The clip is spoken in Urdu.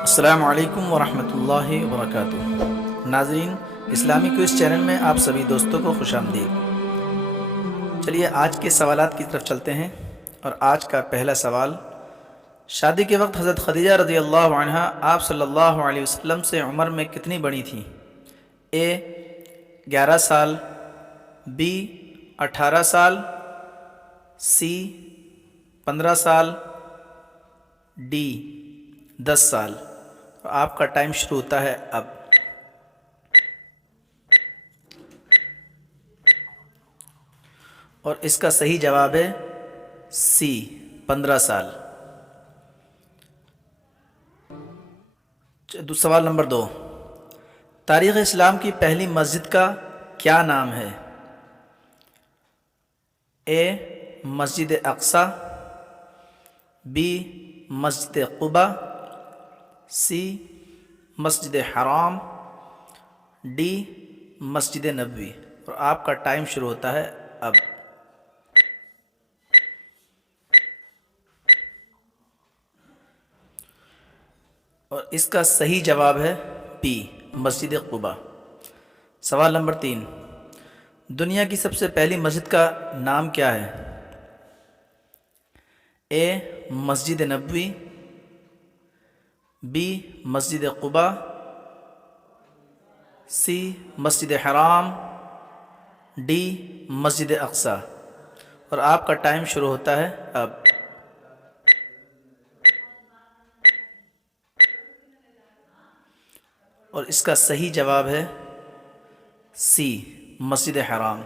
السلام علیکم ورحمۃ اللہ وبرکاتہ۔ ناظرین، اسلامی کوئز چینل میں آپ سبھی دوستوں کو خوش آمدید۔ چلیے آج کے سوالات کی طرف چلتے ہیں، اور آج کا پہلا سوال: شادی کے وقت حضرت خدیجہ رضی اللہ عنہا آپ صلی اللہ علیہ وسلم سے عمر میں کتنی بڑی تھیں؟ اے 11 سال، بی 18 سال، سی 15 سال، ڈی 10 سال۔ آپ کا ٹائم شروع ہوتا ہے اب۔ اور اس کا صحیح جواب ہے سی 15 سال۔ سوال نمبر 2: تاریخ اسلام کی پہلی مسجد کا کیا نام ہے؟ اے مسجد اقصی، بی مسجد قباء، سی مسجد حرام، ڈی مسجد نبوی۔ اور آپ کا ٹائم شروع ہوتا ہے اب۔ اور اس کا صحیح جواب ہے بی مسجد قباء۔ سوال نمبر 3: دنیا کی سب سے پہلی مسجد کا نام کیا ہے؟ اے مسجد نبوی، بی مسجد قباء، سی مسجد حرام، ڈی مسجد اقصی۔ اور آپ کا ٹائم شروع ہوتا ہے اب۔ اور اس کا صحیح جواب ہے سی مسجد حرام۔